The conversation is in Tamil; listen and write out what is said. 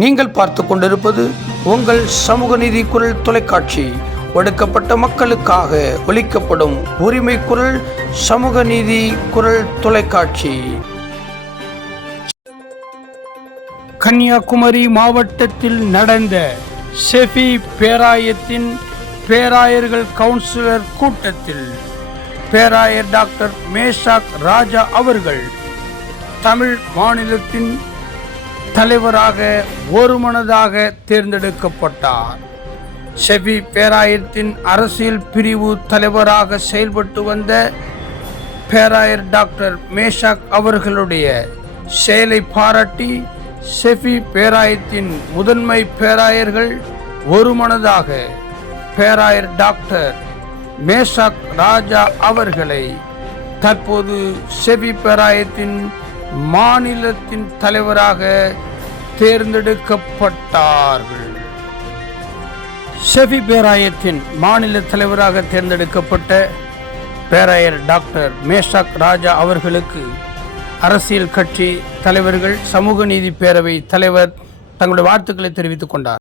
நீங்கள் பார்த்து கொண்டிருப்பது உங்கள் சமூக நீதி குரல் தொலைக்காட்சி. உங்கள் சமூக நீதி குரல் தொலைக்காட்சி ஒடுக்கப்பட்ட மக்களுக்காக ஒலிக்கப்படும் உரிமை குரல் சமூக நீதி குரல் தொலைக்காட்சி. கன்னியாகுமரி மாவட்டத்தில் நடந்த ஷெஃபி பேராயத்தின் பேராயர்கள் கவுன்சிலர் கூட்டத்தில் பேராயர் டாக்டர் மேஷாக் ராஜா அவர்கள் தமிழ் மாநிலத்தின் தலைவராக ஒருமனதாக தேர்ந்தெடுக்கப்பட்டார். ஷெஃபி பேராயத்தின் அரசியல் பிரிவு தலைவராக செயல்பட்டு வந்த பேராயர் டாக்டர் மேஷாக் அவர்களுடைய செயலை பாராட்டி ஷெஃபி பேராயத்தின் முதன்மை பேராயர்கள் ஒருமனதாக பேராயர் டாக்டர் மேஷாக் ராஜா அவர்களை தற்போது ஷெஃபி பேராயத்தின் மாநிலத்தின் தலைவராக தேர்ந்தெடுக்கப்பட்டார்கள். ஷெஃபி பேராயத்தின் மாநில தலைவராக தேர்ந்தெடுக்கப்பட்ட பேராயர் டாக்டர் மேஷாக் ராஜா அவர்களுக்கு அரசியல் கட்சி தலைவர்கள், சமூக நீதி பேரவை தலைவர் தங்களுடைய வாழ்த்துக்களை தெரிவித்துக் கொண்டார்.